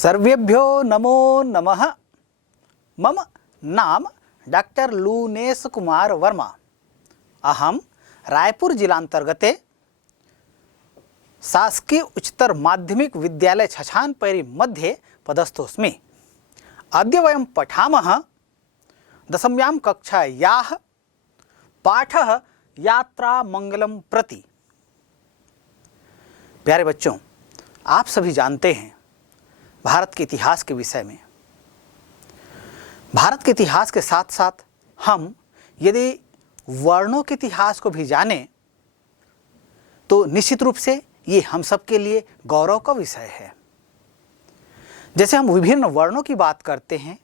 सर्वेभ्यो नमो नमः। मम नाम डॉक्टर लूनेश कुमार वर्मा। अहम रायपुर जिलांतर्गते शासकीय उच्चतर माध्यमिक विद्यालय छछानपैरी मध्ये पदस्थोऽस्मि। अद्य वयं पठामः दशम्यां कक्षायाः पाठः यात्रा मंगलम प्रति। प्यारे बच्चों, आप सभी जानते हैं भारत के इतिहास के विषय में। भारत के इतिहास के साथ साथ हम यदि वर्णों के इतिहास को भी जानें तो निश्चित रूप से ये हम सब के लिए गौरव का विषय है। जैसे हम विभिन्न वर्णों की बात करते हैं,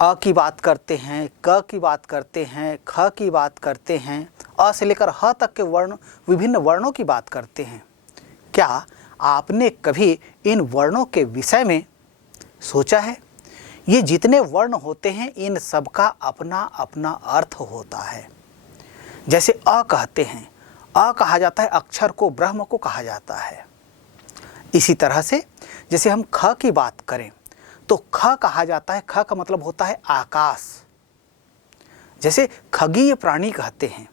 अ की बात करते हैं, क की बात करते हैं, ख की बात करते हैं, अ से लेकर ह तक के वर्ण, विभिन्न वर्णों की बात करते हैं। क्या आपने कभी इन वर्णों के विषय में सोचा है? ये जितने वर्ण होते हैं इन सब का अपना अपना अर्थ होता है। जैसे अ कहते हैं, अ कहा जाता है अक्षर को, ब्रह्म को कहा जाता है। इसी तरह से जैसे हम ख की बात करें तो ख कहा जाता है, ख का मतलब होता है आकाश। जैसे खगीय प्राणी कहते हैं,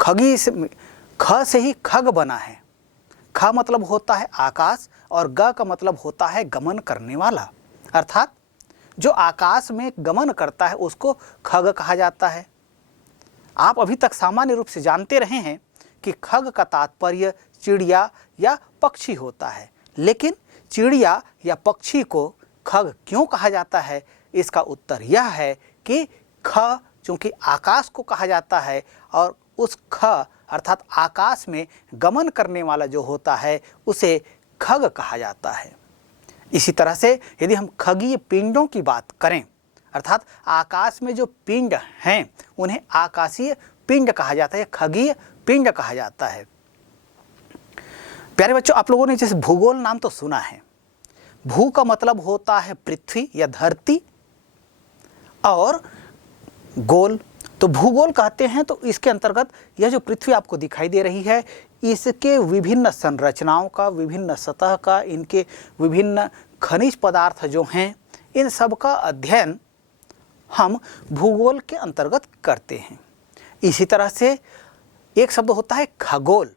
खगी से ख से ही खग बना है। ख मतलब होता है आकाश और ग का मतलब होता है गमन करने वाला, अर्थात जो आकाश में गमन करता है उसको खग कहा जाता है। आप अभी तक सामान्य रूप से जानते रहे हैं कि खग का तात्पर्य चिड़िया या पक्षी होता है, लेकिन चिड़िया या पक्षी को खग क्यों कहा जाता है? इसका उत्तर यह है कि ख चूँकि आकाश को कहा जाता है और उस ख अर्थात आकाश में गमन करने वाला जो होता है उसे खग कहा जाता है। इसी तरह से यदि हम खगीय पिंडों की बात करें, अर्थात आकाश में जो पिंड हैं उन्हें आकाशीय पिंड कहा जाता है, खगीय पिंड कहा जाता है। प्यारे बच्चों, आप लोगों ने जैसे भूगोल नाम तो सुना है। भू का मतलब होता है पृथ्वी या धरती, और गोल तो भूगोल कहते हैं। तो इसके अंतर्गत यह जो पृथ्वी आपको दिखाई दे रही है इसके विभिन्न संरचनाओं का, विभिन्न सतह का, इनके विभिन्न खनिज पदार्थ जो हैं इन सब का अध्ययन हम भूगोल के अंतर्गत करते हैं। इसी तरह से एक शब्द होता है खगोल।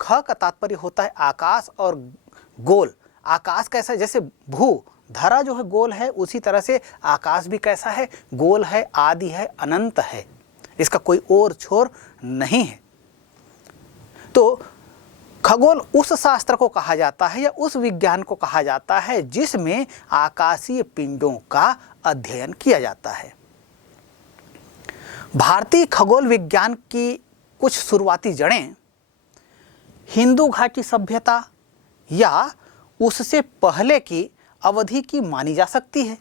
ख का तात्पर्य होता है आकाश और गोल। आकाश कैसा? जैसे भू धरा जो है गोल है, उसी तरह से आकाश भी कैसा है? गोल है, आदि है, अनंत है, इसका कोई ओर छोर नहीं है। तो खगोल उस शास्त्र को कहा जाता है या उस विज्ञान को कहा जाता है जिसमें आकाशीय पिंडों का अध्ययन किया जाता है। भारतीय खगोल विज्ञान की कुछ शुरुआती जड़ें हिंदू घाटी सभ्यता या उससे पहले की अवधि की मानी जा सकती है।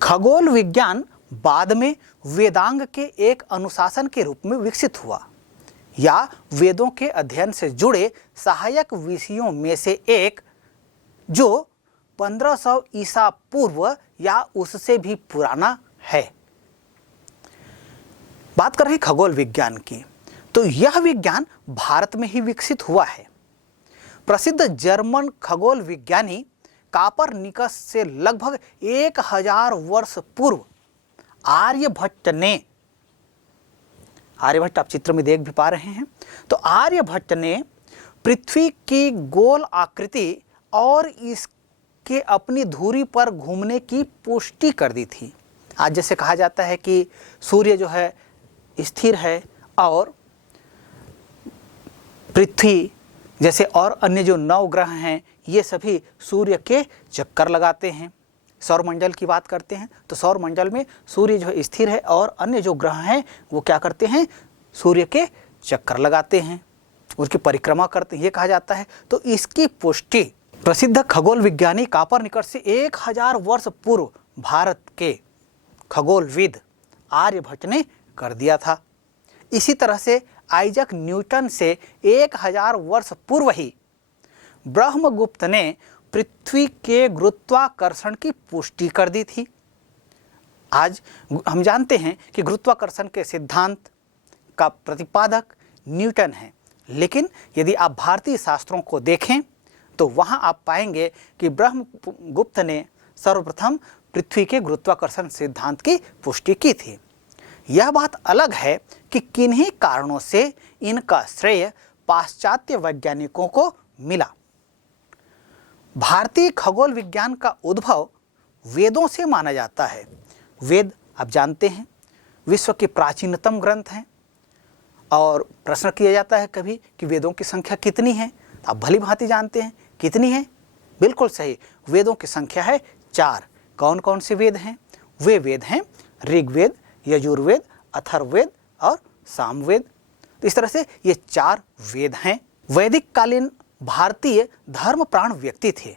खगोल विज्ञान बाद में वेदांग के एक अनुशासन के रूप में विकसित हुआ या वेदों के अध्ययन से जुड़े सहायक विषयों में से एक, जो 1500 ईसा पूर्व या उससे भी पुराना है। बात कर रहे हैं खगोल विज्ञान की, तो यह विज्ञान भारत में ही विकसित हुआ है। प्रसिद्ध जर्मन खगोल विज्ञानी कापरनिकस से लगभग 1000 वर्ष पूर्व आर्यभट्ट ने, आर्यभट्ट आप चित्र में देख भी पा रहे हैं, तो आर्यभट्ट ने पृथ्वी की गोल आकृति और इसके अपनी धुरी पर घूमने की पुष्टि कर दी थी। आज जैसे कहा जाता है कि सूर्य जो है स्थिर है और पृथ्वी जैसे और अन्य जो 9 ग्रह हैं ये सभी सूर्य के चक्कर लगाते हैं। सौरमंडल की बात करते हैं तो सौरमंडल में सूर्य जो है स्थिर है और अन्य जो ग्रह हैं वो क्या करते हैं? सूर्य के चक्कर लगाते हैं, उसकी परिक्रमा करते हैं, ये कहा जाता है। तो इसकी पुष्टि प्रसिद्ध खगोल विज्ञानी कापरनिकस से 1000 वर्ष पूर्व भारत के खगोलविद आर्यभट्ट ने कर दिया था। इसी तरह से आइजक न्यूटन से 1000 वर्ष पूर्व ही ब्रह्मगुप्त ने पृथ्वी के गुरुत्वाकर्षण की पुष्टि कर दी थी। आज हम जानते हैं कि गुरुत्वाकर्षण के सिद्धांत का प्रतिपादक न्यूटन है, लेकिन यदि आप भारतीय शास्त्रों को देखें तो वहाँ आप पाएंगे कि ब्रह्मगुप्त ने सर्वप्रथम पृथ्वी के गुरुत्वाकर्षण सिद्धांत की पुष्टि की थी। यह बात अलग है कि किन्हीं कारणों से इनका श्रेय पाश्चात्य वैज्ञानिकों को मिला। भारतीय खगोल विज्ञान का उद्भव वेदों से माना जाता है। वेद आप जानते हैं विश्व के प्राचीनतम ग्रंथ हैं और प्रश्न किया जाता है कभी कि वेदों की संख्या कितनी है। आप भली भांति जानते हैं कितनी है, बिल्कुल सही, वेदों की संख्या है 4। कौन कौन से वेद हैं? वे वेद हैं ऋग्वेद, यजुर्वेद, अथर्ववेद और सामवेद। तो इस तरह से ये 4 वेद हैं। वैदिक कालीन भारतीय धर्मप्राण व्यक्ति थे।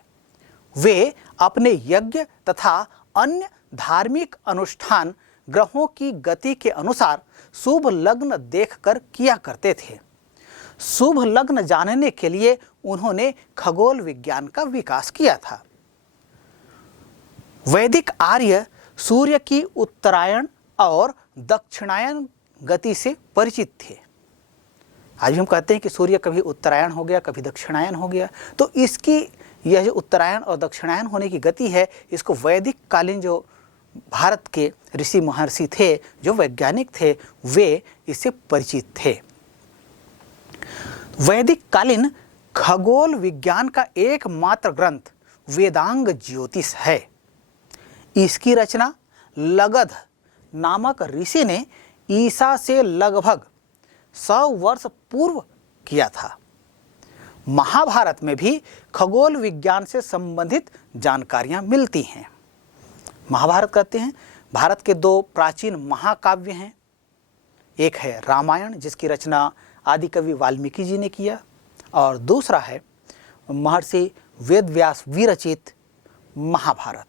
वे अपने यज्ञ तथा अन्य धार्मिक अनुष्ठान ग्रहों की गति के अनुसार शुभ लग्न देखकर किया करते थे। शुभ लग्न जानने के लिए उन्होंने खगोल विज्ञान का विकास किया था। वैदिक आर्य सूर्य की उत्तरायण और दक्षिणायन गति से परिचित थे। आज भी हम कहते हैं कि सूर्य कभी उत्तरायण हो गया, कभी दक्षिणायन हो गया। तो इसकी यह जो उत्तरायण और दक्षिणायन होने की गति है, इसको वैदिक कालीन जो भारत के ऋषि महर्षि थे, जो वैज्ञानिक थे, वे इससे परिचित थे। वैदिक कालीन खगोल विज्ञान का एकमात्र ग्रंथ वेदांग ज्योतिष है। इसकी रचना लगध नामक ऋषि ने ईसा से लगभग 100 वर्ष पूर्व किया था। महाभारत में भी खगोल विज्ञान से संबंधित जानकारियां मिलती हैं। महाभारत कहते हैं भारत के 2 प्राचीन महाकाव्य हैं। एक है रामायण, जिसकी रचना आदिकवि वाल्मीकि जी ने किया, और दूसरा है महर्षि वेदव्यास विरचित महाभारत।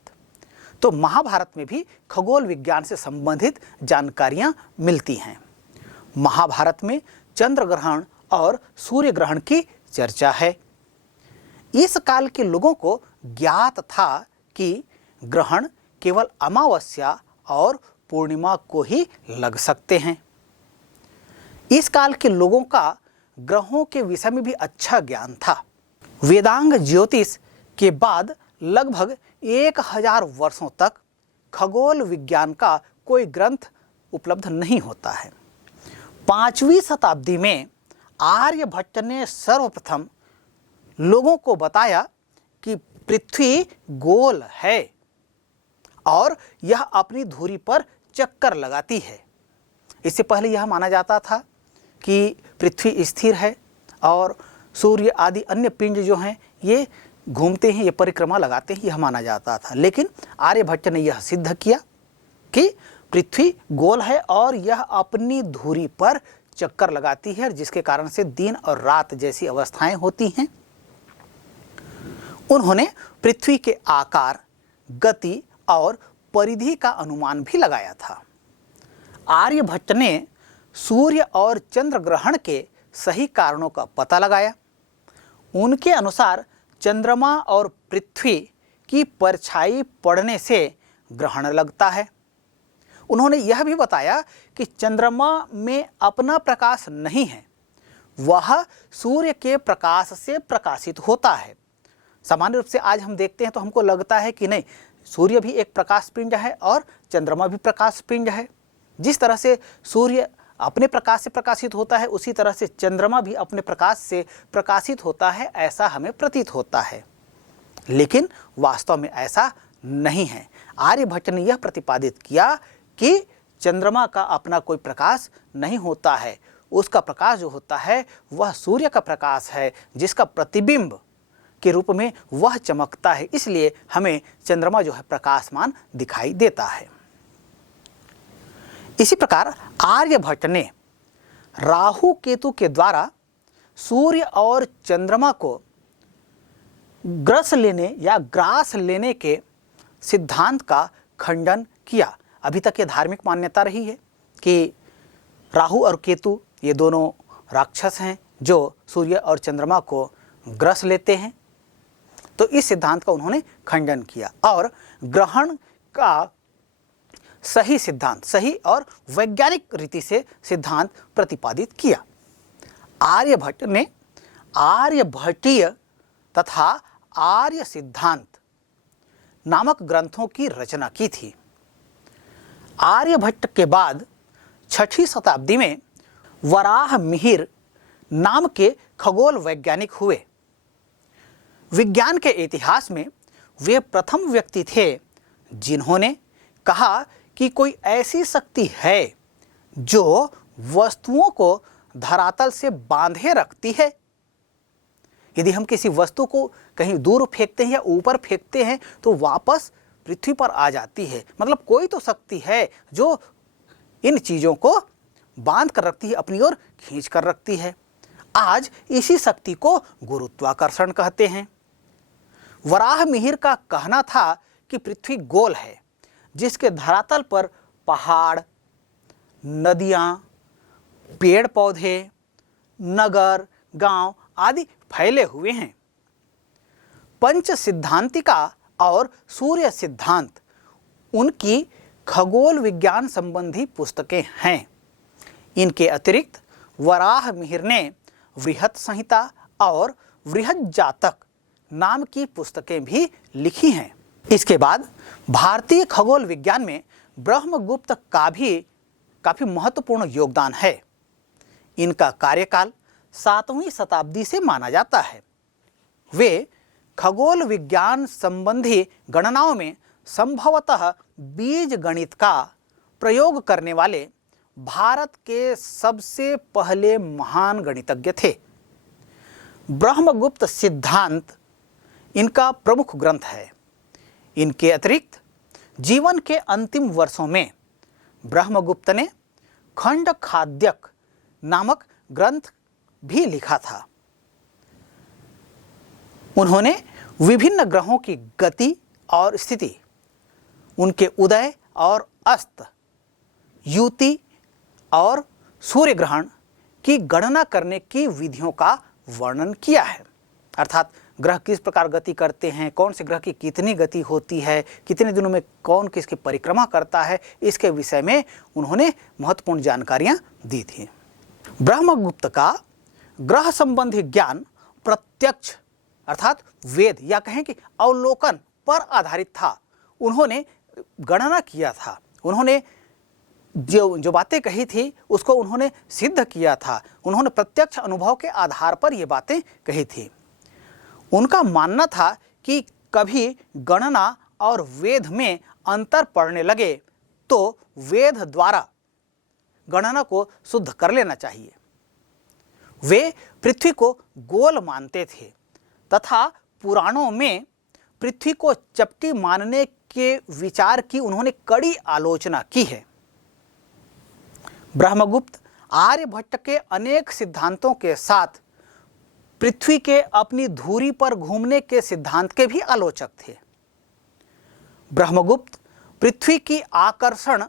तो महाभारत में भी खगोल विज्ञान से संबंधित जानकारियां मिलती हैं। महाभारत में चंद्र ग्रहण और सूर्य ग्रहण की चर्चा है। इस काल के लोगों को ज्ञात था कि ग्रहण केवल अमावस्या और पूर्णिमा को ही लग सकते हैं। इस काल के लोगों का ग्रहों के विषय में भी अच्छा ज्ञान था। वेदांग ज्योतिष के बाद लगभग 1000 वर्षों तक खगोल विज्ञान का कोई ग्रंथ उपलब्ध नहीं होता है। 5वीं शताब्दी में आर्यभट्ट ने सर्वप्रथम लोगों को बताया कि पृथ्वी गोल है और यह अपनी धुरी पर चक्कर लगाती है। इससे पहले यह माना जाता था कि पृथ्वी स्थिर है और सूर्य आदि अन्य पिंड जो हैं ये घूमते हैं, ये परिक्रमा लगाते हैं, यह माना जाता था। लेकिन आर्यभट्ट ने यह सिद्ध किया कि पृथ्वी गोल है और यह अपनी धुरी पर चक्कर लगाती है, जिसके कारण से दिन और रात जैसी अवस्थाएं होती हैं। उन्होंने पृथ्वी के आकार, गति और परिधि का अनुमान भी लगाया था। आर्यभट्ट ने सूर्य और चंद्र ग्रहण के सही कारणों का पता लगाया। उनके अनुसार चंद्रमा और पृथ्वी की परछाई पड़ने से ग्रहण लगता है। उन्होंने यह भी बताया कि चंद्रमा में अपना प्रकाश नहीं है, वह सूर्य के प्रकाश से प्रकाशित होता है। सामान्य रूप से आज हम देखते हैं तो हमको लगता है कि नहीं, सूर्य भी एक प्रकाश पिंड है और चंद्रमा भी प्रकाश पिंड है। जिस तरह से सूर्य अपने प्रकाश से प्रकाशित होता है, उसी तरह से चंद्रमा भी अपने प्रकाश से प्रकाशित होता है, ऐसा हमें प्रतीत होता है। लेकिन वास्तव में ऐसा नहीं है। आर्यभट्ट ने यह प्रतिपादित किया कि चंद्रमा का अपना कोई प्रकाश नहीं होता है। उसका प्रकाश जो होता है वह सूर्य का प्रकाश है, जिसका प्रतिबिंब के रूप में वह चमकता है, इसलिए हमें चंद्रमा जो है प्रकाशमान दिखाई देता है। इसी प्रकार आर्यभट्ट ने राहु केतु के द्वारा सूर्य और चंद्रमा को ग्रस लेने या ग्रास लेने के सिद्धांत का खंडन किया। अभी तक ये धार्मिक मान्यता रही है कि राहु और केतु ये दोनों राक्षस हैं जो सूर्य और चंद्रमा को ग्रस लेते हैं। तो इस सिद्धांत का उन्होंने खंडन किया और ग्रहण का सही सिद्धांत, सही और वैज्ञानिक रीति से सिद्धांत प्रतिपादित किया। आर्यभट्ट ने आर्यभट्टीय तथा आर्य सिद्धांत नामक ग्रंथों की रचना की थी। आर्यभट्ट के बाद 6ठी शताब्दी में वराह मिहिर नाम के खगोल वैज्ञानिक हुए। विज्ञान के इतिहास में वे प्रथम व्यक्ति थे जिन्होंने कहा कि कोई ऐसी शक्ति है जो वस्तुओं को धरातल से बांधे रखती है। यदि हम किसी वस्तु को कहीं दूर फेंकते हैं या ऊपर फेंकते हैं तो वापस पृथ्वी पर आ जाती है। मतलब कोई तो शक्ति है जो इन चीज़ों को बांध कर रखती है, अपनी ओर खींच कर रखती है। आज इसी शक्ति को गुरुत्वाकर्षण कहते हैं। वराह मिहिर का कहना था कि पृथ्वी गोल है जिसके धरातल पर पहाड़, नदियाँ, पेड़ पौधे, नगर, गांव आदि फैले हुए हैं। पंच सिद्धांतिका और सूर्य सिद्धांत उनकी खगोल विज्ञान संबंधी पुस्तकें हैं। इनके अतिरिक्त वराह मिहिर ने वृहत संहिता और वृहत जातक नाम की पुस्तकें भी लिखी हैं। इसके बाद भारतीय खगोल विज्ञान में ब्रह्मगुप्त का भी काफ़ी महत्वपूर्ण योगदान है। इनका कार्यकाल 7वीं शताब्दी से माना जाता है। वे खगोल विज्ञान संबंधी गणनाओं में संभवतः बीज गणित का प्रयोग करने वाले भारत के सबसे पहले महान गणितज्ञ थे। ब्रह्मगुप्त सिद्धांत इनका प्रमुख ग्रंथ है। इनके अतिरिक्त जीवन के अंतिम वर्षों में ब्रह्मगुप्त ने खंड खाद्यक नामक ग्रंथ भी लिखा था। उन्होंने विभिन्न ग्रहों की गति और स्थिति, उनके उदय और अस्त, युति और सूर्य ग्रहण की गणना करने की विधियों का वर्णन किया है। अर्थात ग्रह किस प्रकार गति करते हैं, कौन से ग्रह की कितनी गति होती है, कितने दिनों में कौन किसकी परिक्रमा करता है, इसके विषय में उन्होंने महत्वपूर्ण जानकारियां दी थी। ब्रह्मगुप्त का ग्रह संबंधी ज्ञान प्रत्यक्ष अर्थात वेद या कहें कि अवलोकन पर आधारित था। उन्होंने गणना किया था, उन्होंने जो बातें कही थी उसको उन्होंने सिद्ध किया था, उन्होंने प्रत्यक्ष अनुभव के आधार पर ये बातें कही थी। उनका मानना था कि कभी गणना और वेद में अंतर पड़ने लगे तो वेद द्वारा गणना को शुद्ध कर लेना चाहिए। वे पृथ्वी को गोल मानते थे तथा पुराणों में पृथ्वी को चपटी मानने के विचार की उन्होंने कड़ी आलोचना की है। ब्रह्मगुप्त आर्यभट्ट के अनेक सिद्धांतों के साथ पृथ्वी के अपनी धुरी पर घूमने के सिद्धांत के भी आलोचक थे। ब्रह्मगुप्त पृथ्वी की आकर्षण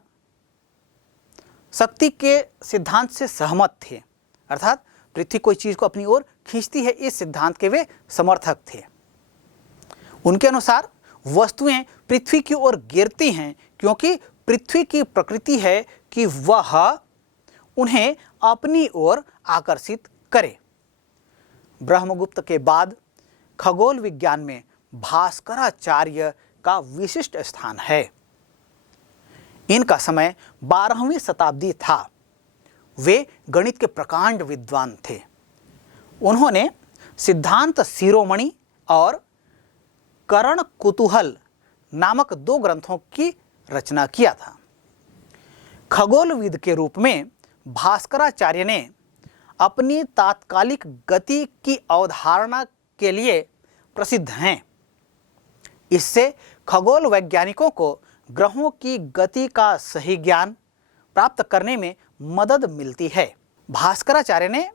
शक्ति के सिद्धांत से सहमत थे, अर्थात पृथ्वी कोई चीज को अपनी ओर खींचती है, इस सिद्धांत के वे समर्थक थे। उनके अनुसार वस्तुएं पृथ्वी की ओर गिरती हैं क्योंकि पृथ्वी की प्रकृति है कि वह उन्हें अपनी ओर आकर्षित करे। ब्रह्मगुप्त के बाद खगोल विज्ञान में भास्कराचार्य का विशिष्ट स्थान है। इनका समय 12वीं शताब्दी था। वे गणित के प्रकांड विद्वान थे। उन्होंने सिद्धांत शिरोमणि और करण कुतूहल नामक 2 ग्रंथों की रचना किया था। खगोलविद के रूप में भास्कराचार्य ने अपनी तात्कालिक गति की अवधारणा के लिए प्रसिद्ध हैं। इससे खगोल वैज्ञानिकों को ग्रहों की गति का सही ज्ञान प्राप्त करने में मदद मिलती है। भास्कराचार्य ने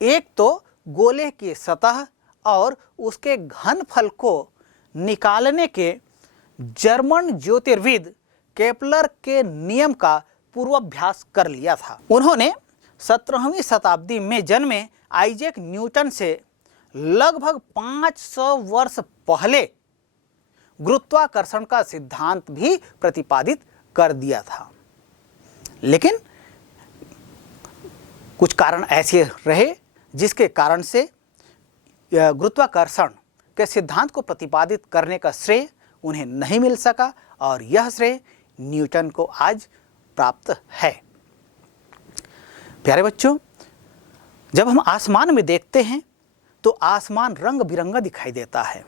एक तो गोले की सतह और उसके घनफल को निकालने के जर्मन ज्योतिर्विद केपलर के नियम का पूर्वाभ्यास कर लिया था। उन्होंने 17वीं शताब्दी में जन्मे आइजैक न्यूटन से लगभग 500 वर्ष पहले गुरुत्वाकर्षण का सिद्धांत भी प्रतिपादित कर दिया था। लेकिन कुछ कारण ऐसे रहे जिसके कारण से गुरुत्वाकर्षण के सिद्धांत को प्रतिपादित करने का श्रेय उन्हें नहीं मिल सका और यह श्रेय न्यूटन को आज प्राप्त है। प्यारे बच्चों, जब हम आसमान में देखते हैं तो आसमान रंग बिरंगा दिखाई देता है।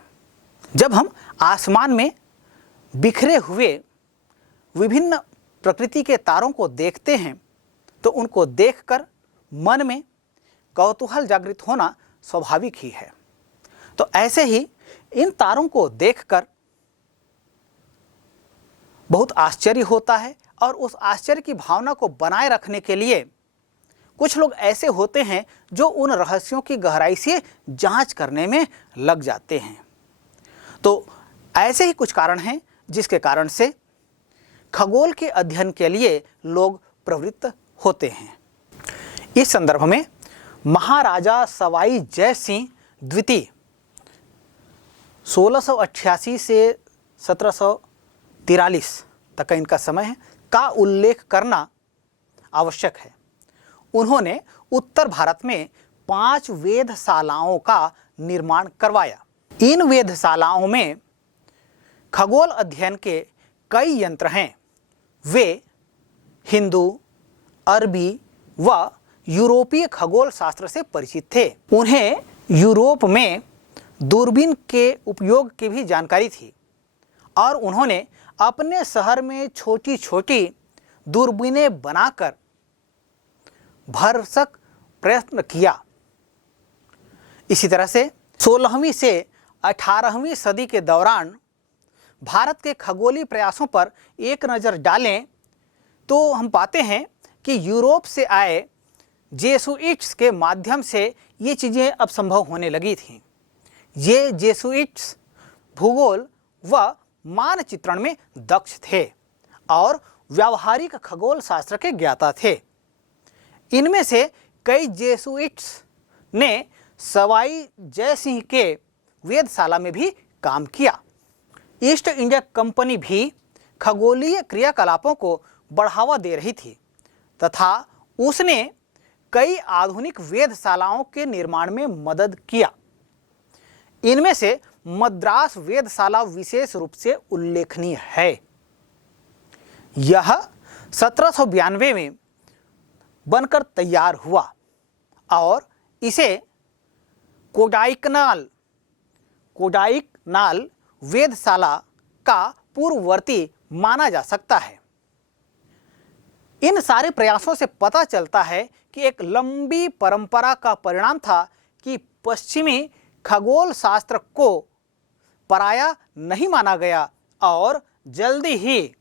जब हम आसमान में बिखरे हुए विभिन्न प्रकृति के तारों को देखते हैं तो उनको देखकर मन में कौतूहल जागृत होना स्वाभाविक ही है। तो ऐसे ही इन तारों को देखकर बहुत आश्चर्य होता है और उस आश्चर्य की भावना को बनाए रखने के लिए कुछ लोग ऐसे होते हैं जो उन रहस्यों की गहराई से जांच करने में लग जाते हैं। तो ऐसे ही कुछ कारण हैं जिसके कारण से खगोल के अध्ययन के लिए लोग प्रवृत्त होते हैं। इस संदर्भ में महाराजा सवाई जय सिंह द्वितीय 1688 से 1743 तक का इनका समय है का उल्लेख करना आवश्यक है। उन्होंने उत्तर भारत में 5 वेधशालाओं का निर्माण करवाया। इन वेधशालाओं में खगोल अध्ययन के कई यंत्र हैं। वे हिंदू, अरबी व यूरोपीय खगोल शास्त्र से परिचित थे। उन्हें यूरोप में दूरबीन के उपयोग की भी जानकारी थी और उन्होंने अपने शहर में छोटी छोटी दूरबीनें बनाकर भरसक प्रयत्न किया। इसी तरह से 16वीं से 18वीं सदी के दौरान भारत के खगोलीय प्रयासों पर एक नज़र डालें तो हम पाते हैं कि यूरोप से आए जेसुइट्स के माध्यम से ये चीज़ें अब संभव होने लगी थीं। ये जेसुइट्स भूगोल व मानचित्रण में दक्ष थे और व्यावहारिक खगोल शास्त्र के ज्ञाता थे। इनमें से कई जेसुइट्स ने सवाई जय सिंह के वेधशाला में भी काम किया। ईस्ट इंडिया कंपनी भी खगोलीय क्रियाकलापों को बढ़ावा दे रही थी तथा उसने कई आधुनिक वेधशालाओं के निर्माण में मदद किया। इनमें से मद्रास वेधशाला विशेष रूप से उल्लेखनीय है। यह 1792 में बनकर तैयार हुआ और इसे कोडाइकनाल वेधशाला का पूर्ववर्ती माना जा सकता है। इन सारे प्रयासों से पता चलता है कि एक लंबी परंपरा का परिणाम था कि पश्चिमी खगोल शास्त्र को पराया नहीं माना गया और जल्दी ही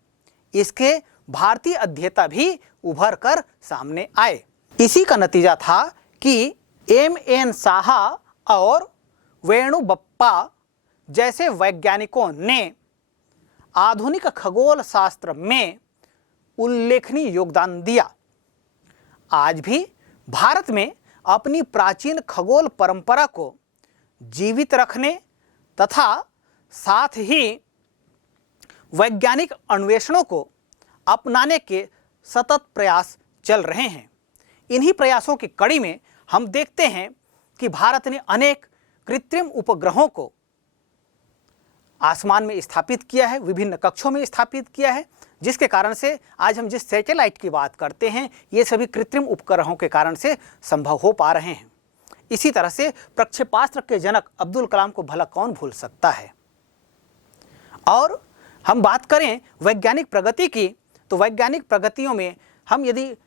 इसके भारतीय अध्येता भी उभर कर सामने आए। इसी का नतीजा था कि M.N. साहा और वेणुबप्पा जैसे वैज्ञानिकों ने आधुनिक खगोल शास्त्र में उल्लेखनीय योगदान दिया। आज भी भारत में अपनी प्राचीन खगोल परंपरा को जीवित रखने तथा साथ ही वैज्ञानिक अन्वेषणों को अपनाने के सतत प्रयास चल रहे हैं। इन्हीं प्रयासों की कड़ी में हम देखते हैं कि भारत ने अनेक कृत्रिम उपग्रहों को आसमान में स्थापित किया है, विभिन्न कक्षों में स्थापित किया है, जिसके कारण से आज हम जिस सैटेलाइट की बात करते हैं ये सभी कृत्रिम उपग्रहों के कारण से संभव हो पा रहे हैं। इसी तरह से प्रक्षेपास्त्र के जनक अब्दुल कलाम को भला कौन भूल सकता है। और हम बात करें वैज्ञानिक प्रगति की तो वैज्ञानिक प्रगतियों में हम यदि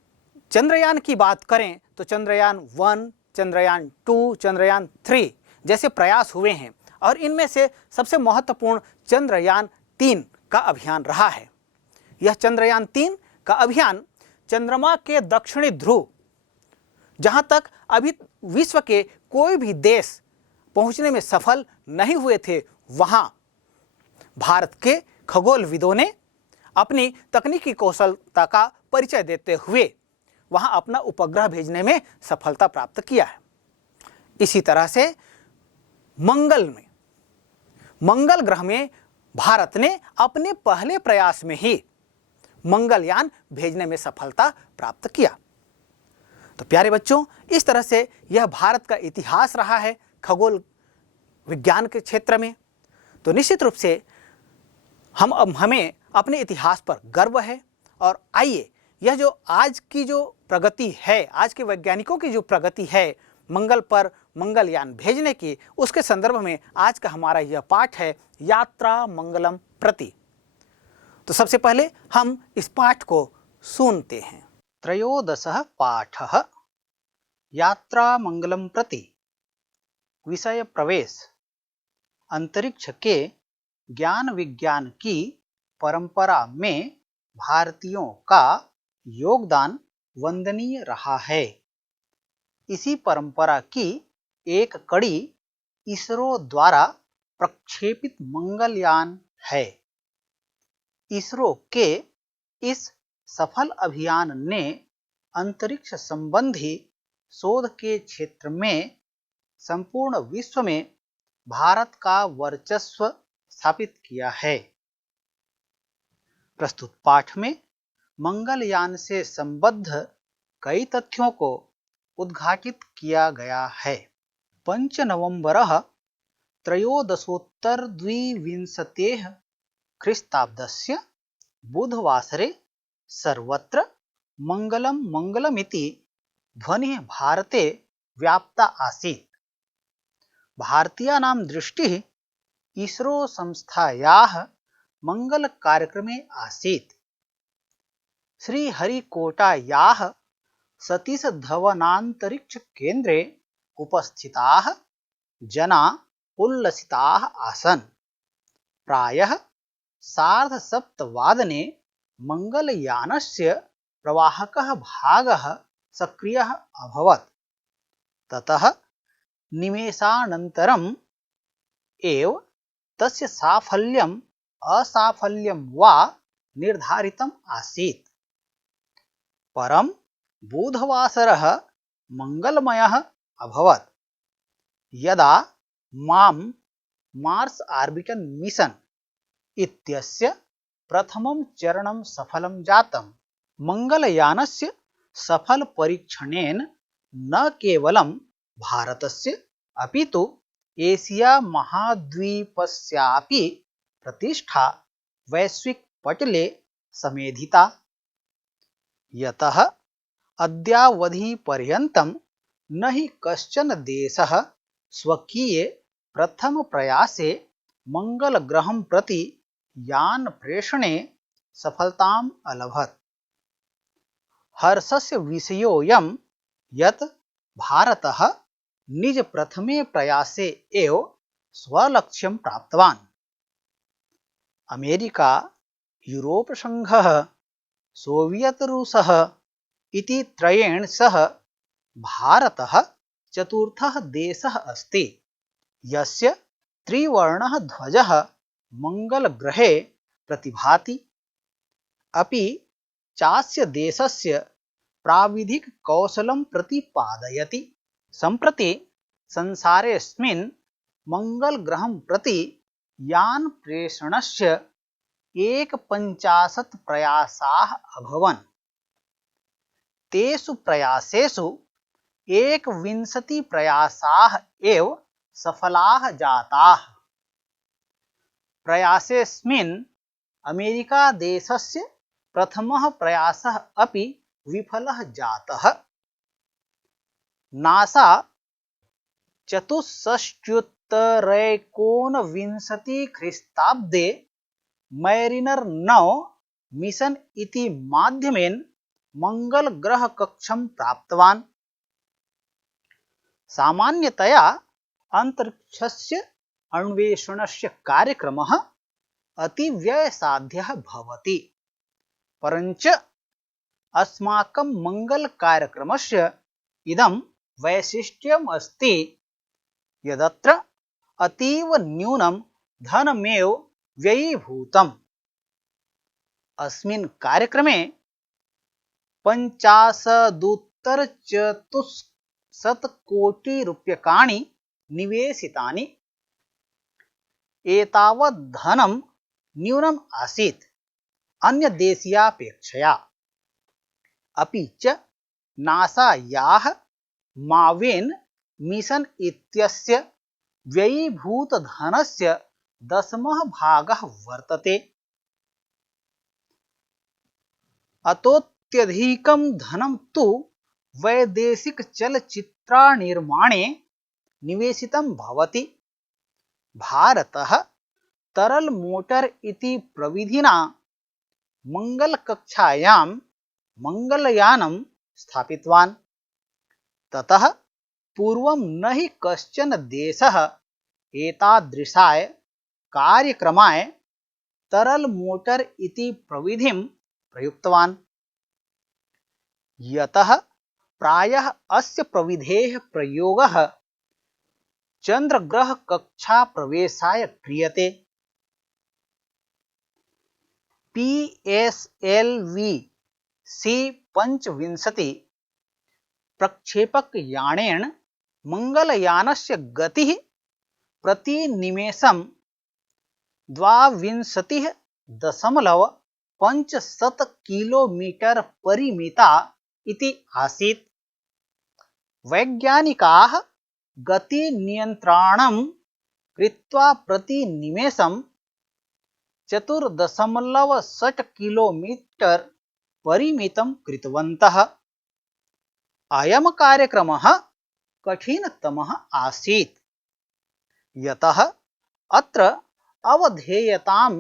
चंद्रयान की बात करें तो चंद्रयान 1, चंद्रयान 2, चंद्रयान 3 जैसे प्रयास हुए हैं और इनमें से सबसे महत्वपूर्ण चंद्रयान 3 का अभियान रहा है। यह चंद्रयान 3 का अभियान चंद्रमा के दक्षिणी ध्रुव, जहां तक अभी विश्व के कोई भी देश पहुंचने में सफल नहीं हुए थे, वहां भारत के खगोलविदों ने अपनी तकनीकी कौशलता का परिचय देते हुए वहां अपना उपग्रह भेजने में सफलता प्राप्त किया है। इसी तरह से मंगल ग्रह में भारत ने अपने पहले प्रयास में ही मंगलयान भेजने में सफलता प्राप्त किया। तो प्यारे बच्चों, इस तरह से यह भारत का इतिहास रहा है खगोल विज्ञान के क्षेत्र में, तो निश्चित रूप से हमें अपने इतिहास पर गर्व है। और आइए, यह जो आज की जो प्रगति है, आज के वैज्ञानिकों की जो प्रगति है मंगल पर मंगलयान भेजने की, उसके संदर्भ में आज का हमारा यह पाठ है यात्रा मंगलम प्रति। तो सबसे पहले हम इस पाठ को सुनते हैं। त्रयोदशः पाठः यात्रा मंगलम प्रति। विषय प्रवेश। अंतरिक्ष के ज्ञान विज्ञान की परंपरा में भारतीयों का योगदान वंदनीय रहा है। इसी परंपरा की एक कड़ी इसरो द्वारा प्रक्षेपित मंगलयान है। इसरो के इस सफल अभियान ने अंतरिक्ष संबंधी शोध के क्षेत्र में संपूर्ण विश्व में भारत का वर्चस्व स्थापित किया है। प्रस्तुत पाठ में मंगलयान से संबद्ध कई तथ्यों को उद्घाटित किया गया है। 5 नवंबरः त्रयोदशोत्तरद्विविंशतेः ख्रीस्ताब्दस्य बुधवासरे सर्वत्र मंगलम मंगलमिति ध्वनिः भारते व्याप्ता आसीत्। भारतीयानां दृष्टिः इसरो संस्थायाः मंगल कार्यक्रमे आसीत्। श्रीहरिकोटायाः सतीश धवनान्तरिक्ष केन्द्रे उपस्थिताः जना उल्लसिताः आसन्। प्रायः 7:30 मंगलयानस्य प्रवाहकः भागः सक्रियः अभवत्। ततः निमेषानन्तरम् एव तस्य साफल्यम् असाफल्यं वा निर्धारितम् आसीत्। परं बुधवासरः मंगलमयः अभवत् यदा मार्स ऑर्बिटल मिशन इत्यस्य प्रथमं चरणं सफलं जातम्। मंगलयानस्य सफल परीक्षणेन न केवलं भारतस्य अपितु एशिया महाद्वीपस्यापि प्रतिष्ठा वैश्विक पटले समेधिता। यतः अद्यावधि पर्यन्तं न हि कश्चन देशः स्वकीये प्रथम प्रयासे मंगल ग्रहं प्रति यान प्रेषणे सफलताम् अलभत्। हर्षस्य विषयोऽयं यत् भारतः निज प्रथमे प्रयासे एव स्वलक्ष्यं प्राप्तवान्। अमेरिका, यूरोप संघः, सोवियत रूसः इति त्रयेण सह भारतः चतुर्थः देशः अस्ति यस्य त्रिवर्णः ध्वजः मंगलग्रहे प्रतिभाति। अपि चास्य देशस्य प्राविधिक कौशलं प्रतिपादयति। सम्प्रति संसारेऽस्मिन् मंगलग्रहं प्रति यान प्रेषणस्य 51 प्रयासाः अभवन्। तेषु प्रयासेषु 21 प्रयासाः एव सफलाः जाताः। प्रयासेऽस्मिन् अमेरिका देशस्य प्रथमः प्रयासः अपि विफलः जातः। नासा 64 ख्रीस्ताब्दे मैरिनर 9 मिशन इति माध्यमेन मंगल ग्रह कक्षं प्राप्तवान्। सामान्यतया अंतरिक्षस्य अन्वेषणस्य कार्यक्रमः अतिव्ययसाध्यः भवति। परञ्च अस्माकं मंगल कार्यक्रमस्य इदं वैशिष्ट्यम् अस्ति यदत्र अतीव न्यूनं धनमेव व्ययीभूतम्। अस्मिन् कार्यक्रमे 50,400 कोटि रूप्यकाणि निवेशितानि। एतावत् धनं न्यूनम् आसीत् अन्यदेशीयापेक्षया। अपि च नासायाः मावेन् मिशन इत्यस्य व्ययीभूत धनस्य दशमः भागः वर्तते। अतोऽत्यधिकं धनं तु वैदेशिक चलचित्रनिर्माणे निवेशितं भवति। भारतः तरल मोटर इति प्रविधिना मंगलकक्षायां मंगलयानं स्थापितवान्। ततः पूर्वं न हि कश्चन देशः एतादृशाय कार्यक्रमाय तरल मोटर इति प्रविधिं प्रयुक्तवान्। यतः प्रायः अस्य प्रविधेः प्रयोगः चंद्रग्रह कक्षा प्रवेशाय क्रियते। PSLV C-25 प्रक्षेपक यानेन मंगलयानस्य गतिः प्रतिनिमेषं 22.5 किलोमीटर परिमिता इति आसीत्। वैज्ञानिकाः गतिनियन्त्रणं कृत्वा प्रतिनिमेषं 4.6 किलोमीटर परिमितं कृतवन्तः। अयं कार्यक्रमः कठिनतमः आसीत्, यतः अत्र अवधेयताम्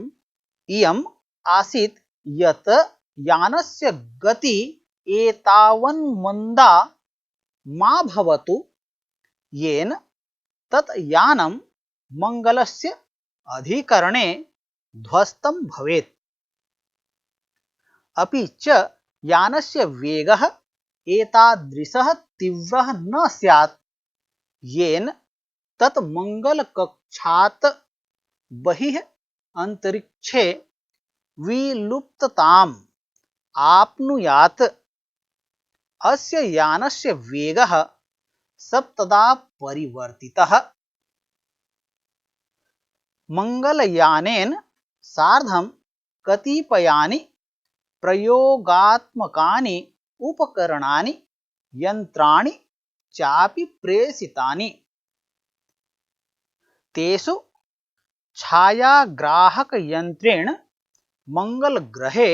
इयम् आसीत् यत् यानस्य गति एतावन्मन्दा मा भवतु येन तत् यानं मंगलस्य अधिकरणे ध्वस्तं भवेत्। अपि च यानस्य वेगः एतादृशः तीव्रः न स्यात् येन तत् मंगलकक्षात् बहिः अंतरिक्षे विलुप्तताम् आप्नुयात्। अस्य यानस्य वेगः सप्तदा परिवर्तितः। मंगलयानेन सार्धं कतिपयानि प्रयोगात्मकानि उपकरणानि यन्त्राणि चापि प्रेषितानि। तेषु छायाग्राहकयन्त्रेण मंगलग्रहे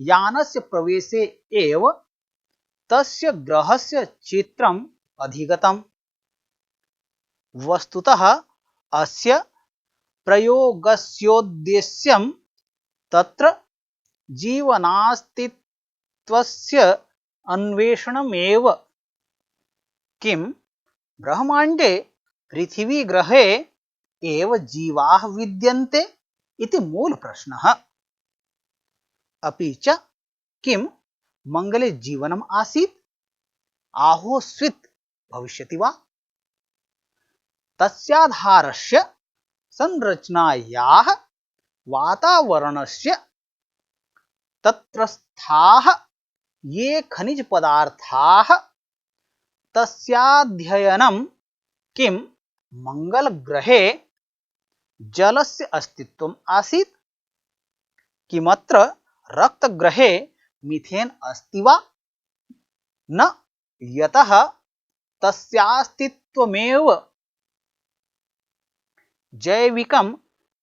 यानस्य प्रवेशे एव तस्य ग्रहस्य चित्रम् अधिगतम्। वस्तुतः अस्य प्रयोगस्योद्देश्यं तत्र जीवनास्तित्वस्य अन्वेषणमेव। किं ब्रह्माण्डे पृथिवीग्रहे एव जीवाः विद्यन्ते इति मूलप्रश्नः। अपि च किं मंगले जीवनम् आसीत्, आहोस्वित् भविष्यति वा? तस्याधारस्य संरचनायाः वातावरणस्य तत्रस्थाः ये खनिज पदार्थाः तस्याध्ययनं। किं मंगलग्रहे जलस्य अस्तित्वम् आसीत्? किमत्र रक्तग्रहे मीथेन अस्ति वा? न, यतः तस्यास्तित्वमेव जैविकं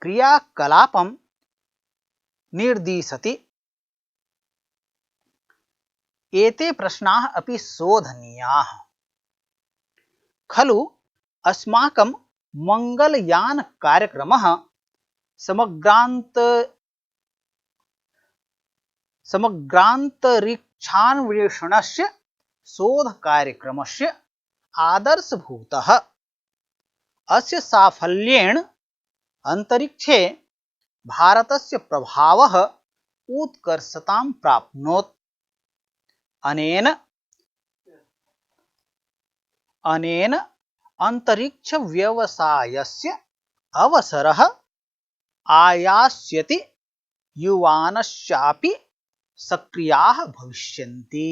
क्रियाकलापं निर्दिशति। एते प्रश्नाः अपि शोधनीयाः। खलु अस्माकं मंगलयान कार्यक्रमः समग्रान्तरिक्षान्वेषणस्य शोधकार्यक्रमस्य आदर्शभूतः। अस्य साफल्येन अंतरिक्षे भारतस्य प्रभावः उत्कर्षतां प्राप्नोत्। अनेन अंतरिक्ष व्यवसायस्य अवसरः आयास्यति। युवानश्चापि सक्रियाः भविष्यन्ति।